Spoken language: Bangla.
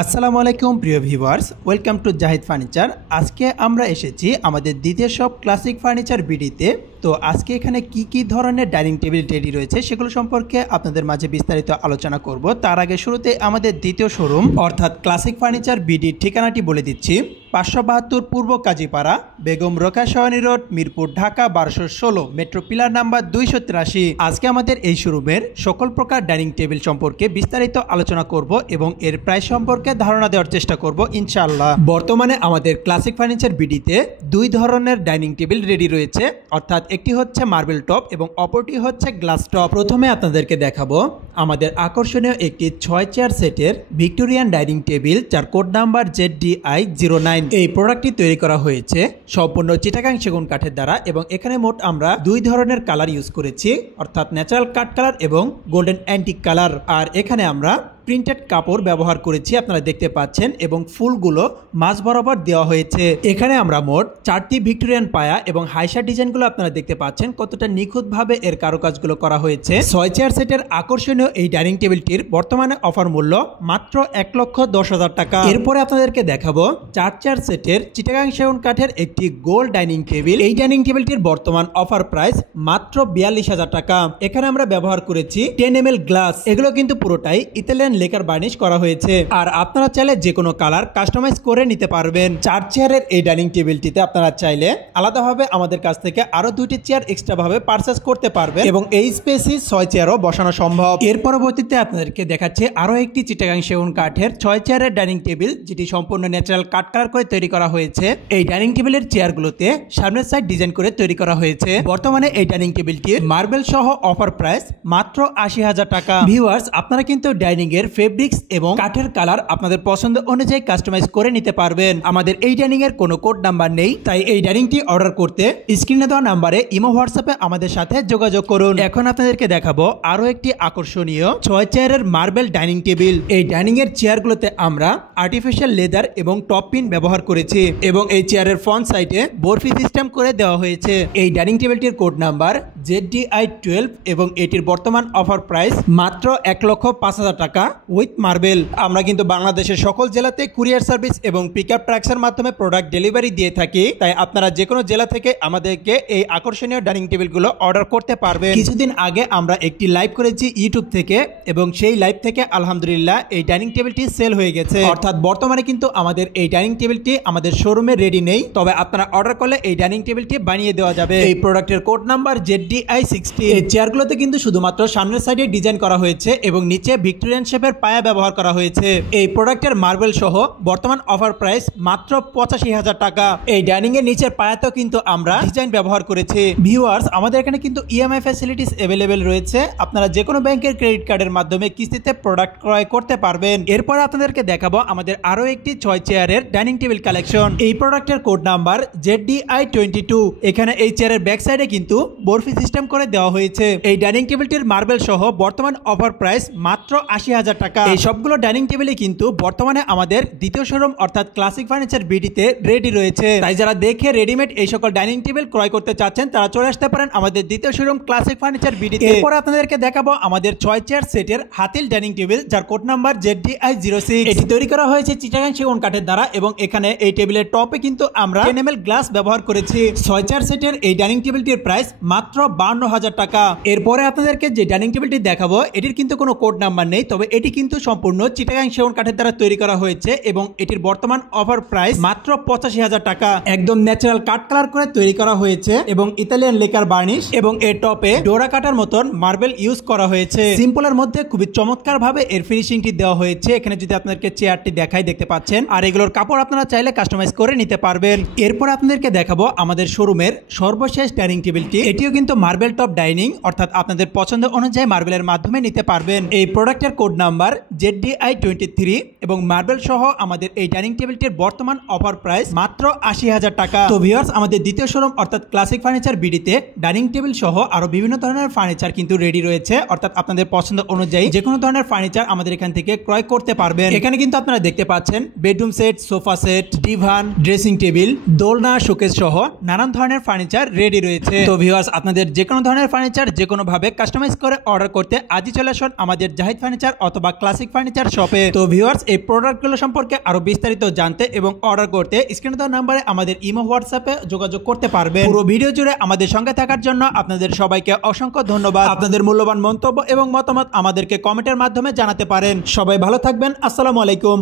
আসসালামু আলাইকুম প্রিয় viewers, welcome to Zahid furniture. আজকে আমরা এসেছি আমাদের দ্বিতীয় সব ক্লাসিক ফার্নিচার বিডিতে। তো আজকে এখানে কি ধরনের ডাইনিং টেবিল রেডি রয়েছে সেগুলো সম্পর্কে আপনাদের মাঝে বিস্তারিত আলোচনা করব। তার আগে শুরুতে আমাদের দ্বিতীয় শোরুম অর্থাৎ ক্লাসিক ফার্নিচার বিডির ঠিকানাটি বলে দিচ্ছি। 572 Purba Kazipara, Begum Rokeya Sarani road, Mirpur, Dhaka 1216, metro pillar number 283। আজকে আমাদের এই শোরুমের সকল প্রকার ডাইনিং টেবিল সম্পর্কে বিস্তারিত আলোচনা করব এবং এর প্রাইস সম্পর্কে ধারণা দেওয়ার চেষ্টা করব ইনশাআল্লাহ। বর্তমানে আমাদের ক্লাসিক ফার্নিচার বিডিতে দুই ধরনের ডাইনিং টেবিল রেডি রয়েছে, অর্থাৎ একটি হচ্ছে মার্বেল টপ এবং অপরটি হচ্ছে গ্লাস টপ। প্রথমে আপনাদেরকে দেখাবো আমাদের আকর্ষণীয় একটি 6 চেয়ার সেটের ভিক্টোরিয়ান ডাইনিং টেবিল, যার কোড নাম্বার ZDI09। এই প্রোডাক্টটি তৈরি করা হয়েছে সম্পূর্ণ চিটাগাং সেগুন কাঠের দ্বারা এবং এখানে মোট আমরা দুই ধরনের কালার ইউজ করেছি, অর্থাৎ ন্যাচারাল কাঠ কালার এবং গোল্ডেন অ্যান্টিক কালার। আর এখানে আমরা প্রিন্টেড কাপড় ব্যবহার করেছি, আপনারা দেখতে পাচ্ছেন, এবং ফুলগুলো মাঝ বরাবর দেওয়া হয়েছে। এখানে আমরা মোট 4টি ভিক্টোরিয়ান পায়া এবং হাইসা ডিজাইনগুলো আপনারা দেখতে পাচ্ছেন কতটা নিখুঁতভাবে এর কারুকাজগুলো করা হয়েছে। 6 চেয়ার সেটের আকর্ষণীয় এই ডাইনিং টেবিলটির বর্তমানে অফার মূল্য মাত্র 1,10,000 টাকা। এরপরে আপনাদেরকে দেখাবো 4 চেয়ার সেটের চিটাগাং সেগুন কাঠের একটি গোল ডাইনিং টেবিল। এই ডাইনিং টেবিলটির বর্তমান অফার প্রাইস মাত্র 42,000 টাকা। এখানে আমরা ব্যবহার করেছি 10 ml গ্লাস। এগুলো কিন্তু পুরোটাই ইতালিয়ান লেকার বার্নিশ করা হয়েছে। আর আপনারা চাইলে যে কোনো কালার কাস্টমাইজ করে নিতে পারবেন। 4 চেয়ারের এই ডাইনিং টেবিলটিতে আপনারা চাইলে আলাদাভাবে আমাদের কাছ থেকে আরো 2টি চেয়ার এক্সট্রা ভাবে পারচেজ করতে পারবেন এবং এই স্পেসে 6 চেয়ারও বসানো সম্ভব। এর পরবর্তীতে আপনাদেরকে দেখাচ্ছে আরো একটি চিটাগাং সেগুন কাঠের 6 চেয়ারের ডাইনিং টেবিল, যেটি সম্পূর্ণ ন্যাচারাল কাঠ কালার করে তৈরি করা হয়েছে। এই ডাইনিং টেবিলের চেয়ারগুলোতে সামনের সাইড ডিজাইন করে তৈরি করা হয়েছে। বর্তমানে এই ডাইনিং টেবিলটির মার্বেল সহ অফার প্রাইস মাত্র 80,000 টাকা। ভিউয়ার্স, আপনারা কিন্তু ডাইনিং এর ফেব্রিক্স এবং কাঠের কালার আপনাদের পছন্দ অনুযায়ী কাস্টমাইজ করে নিতে পারবেন। আমাদের এই ডাইনিং এর কোনো কোড নাম্বার নেই, তাই এই ডাইনিংটি অর্ডার করতে স্ক্রিনে দেওয়া নাম্বারে ইমো হোয়াটসঅ্যাপে আমাদের সাথে যোগাযোগ করুন। এখন আপনাদেরকে দেখাবো আরো একটি আকর্ষণীয় 6 চেয়ারের মার্বেল ডাইনিং টেবিল। এই ডাইনিং এর চেয়ারগুলোতে আমরা আর্টিফিশিয়াল লেদার এবং টপ পিন ব্যবহার করেছি এবং এই চেয়ারের ফ্রন্ট সাইডে বরফি সিস্টেম করে দেওয়া হয়েছে। এই ডাইনিং টেবিলটির কোড নাম্বার ZDI12 এবং এটির বর্তমান অফার প্রাইস মাত্র 1,05,000 টাকা উইথ মার্বেল। আমরা কিন্তু বাংলাদেশের সকল জেলাতে কুরিয়ার সার্ভিস এবং পিকআপ ট্রাক্সের মাধ্যমে প্রোডাক্ট ডেলিভারি দিয়ে থাকি, তাই আপনারা যে কোনো জেলা থেকে আমাদেরকে এই আকর্ষণীয় ডাইনিং টেবিলগুলো অর্ডার করতে পারবেন। কিছুদিন আগে আমরা একটি লাইভ করেছি ইউটিউব থেকে এবং সেই লাইভ থেকে আলহামদুলিল্লাহ এই ডাইনিং টেবিলটি সেল হয়ে গেছে। অর্থাৎ বর্তমানে কিন্তু আমাদের এই ডাইনিং টেবিলটি আমাদের শোরুমে রেডি নেই, তবে আপনারা অর্ডার করলে এই ডাইনিং টেবিলটি বানিয়ে দেওয়া যাবে। এই প্রোডাক্টের কোড নাম্বার ZDI16। এই চেয়ারগুলোতে কিন্তু শুধুমাত্র সামনের সাইডে ডিজাইন করা হয়েছে এবং নিচে ভিক্টোরিয়ান শেপের পায়া ব্যবহার করা হয়েছে। এই প্রোডাক্টের মার্বেল সহ বর্তমান অফার প্রাইস মাত্র 85,000 টাকা। এই ডাইনিং এর নিচের পায়াতেও কিন্তু আমরা ডিজাইন ব্যবহার করেছি। ভিউয়ার্স, আমাদের এখানে কিন্তু ইএমআই ফ্যাসিলিটিস अवेलेबल রয়েছে। আপনারা যে কোনো ব্যাংকের ক্রেডিট কার্ডের মাধ্যমে কিস্তিতে প্রোডাক্ট ক্রয় করতে পারবেন। এরপর আপনাদেরকে দেখাবো আমাদের আরো একটি 6 চেয়ারের ডাইনিং টেবিল কালেকশন। এই প্রোডাক্টের কোড নাম্বার ZDI22। এখানে এই চেয়ারের ব্যাক সাইডে কিন্তু বরফি সিস্টেম করে দেওয়া হয়েছে। এই ডাইনিং টেবিলটির মার্বেল সহ বর্তমান অফার প্রাইস মাত্র 80,000 টাকা। এই সবগুলো ডাইনিং টেবিলই কিন্তু বর্তমানে আমাদের দ্বিতীয় শোরুম অর্থাৎ ক্লাসিক ফার্নিচার বিডিতে রেডি রয়েছে, তাই যারা দেখে রেডিমেড এই সকল ডাইনিং টেবিল ক্রয় করতে চাচ্ছেন তারা চলে আসতে পারেন আমাদের দ্বিতীয় শোরুম ক্লাসিক ফার্নিচার বিডিতে। এরপর আপনাদেরকে দেখাবো আমাদের 6 চেয়ার সেটের হাতিল ডাইনিং টেবিল, যার কোড নাম্বার ZDI06। এটি তৈরি করা হয়েছে চিটাগাং সেগুন কাঠের দ্বারা এবং এখানে এই টেবিলের টপে কিন্তু আমরা 10 ml গ্লাস ব্যবহার করেছি। 6 চেয়ার সেটের এই ডাইনিং টেবিলটির প্রাইস মাত্র 52,000 টাকা। এরপরে আপনাদেরকে যে ডাইনিং টেবিলটি দেখাবো এটির কিন্তু কোনো কোড নাম্বার নেই, তবে এটি কিন্তু সম্পূর্ণ চিটাগাং সেগুন কাঠের দ্বারা তৈরি করা হয়েছে এবং এটির বর্তমান অফার প্রাইস মাত্র 85,000 টাকা। একদম ন্যাচারাল কাঠ কালার করে তৈরি করা হয়েছে এবং ইতালিয়ান লেকার বার্নিশ এবং এর টপে ডোরা কাটার মতন মার্বেল ইউজ করা হয়েছে। সিম্পলের মধ্যে খুবই চমৎকার ভাবে এর ফিনিশিংটি দেওয়া হয়েছে। এখানে যদি আপনাদেরকে চেয়ারটি দেখাই দেখতে পাচ্ছেন, আর এগুলোর কাপড় আপনারা চাইলে কাস্টমাইজ করে নিতে পারবেন। এরপর আপনাদেরকে দেখাবো আমাদের শোরুমের সর্বশেষ ডাইনিং টেবিলটি। এটিও কিন্তু মার্বেল টপ ডাইনিং, অর্থাৎ আপনাদের পছন্দ অনুযায়ী মার্বেলের মাধ্যমে নিতে পারবেন। এই প্রোডাক্টের কোড নাম্বার ZDI23 এবং মার্বেল সহ আমাদের এই ডাইনিং টেবিলটির বর্তমান অফার প্রাইস মাত্র 80,000 টাকা। তো ভিউয়ার্স, আমাদের দ্বিতীয় শোরুম অর্থাৎ ক্লাসিক ফার্নিচার বিডিতে ডাইনিং টেবিল সহ আরো বিভিন্ন ধরনের ফার্নিচার কিন্তু রেডি রয়েছে, অর্থাৎ আপনাদের পছন্দ অনুযায়ী যে কোনো ধরনের ফার্নিচার আমাদের এখান থেকে ক্রয় করতে পারবেন। এখানে কিন্তু আপনারা দেখতে পাচ্ছেন bedroom set, sofa set, divan, dressing table, দোলনা, শোকেস সহ নানান ধরনের ফার্নিচার রেডি রয়েছে। তো ভিউয়ার্স, আপনাদের যে কোনো ধরনের ফার্নিচার যে কোনো ভাবে কাস্টমাইজ করে অর্ডার করতে আজই চলে আসুন আমাদের জাহিদ ফার্নিচার অথবা অথবা ক্লাসিক ফার্নিচার শপে। তো ভিউয়ার্স, এই প্রোডাক্টগুলো সম্পর্কে আরো বিস্তারিত জানতে এবং অর্ডার করতে স্ক্রিনে দেওয়া নাম্বারে আমাদের ইমো হোয়াটসঅ্যাপে যোগাযোগ করতে পারবেন। পুরো ভিডিও জুড়ে আমাদের সঙ্গে থাকার জন্য আপনাদের সবাইকে অসংখ্য ধন্যবাদ। আপনাদের মূল্যবান মন্তব্য এবং মতামত আমাদেরকে কমেন্টের মাধ্যমে জানাতে পারেন। সবাই ভালো থাকবেন। আসসালামু আলাইকুম।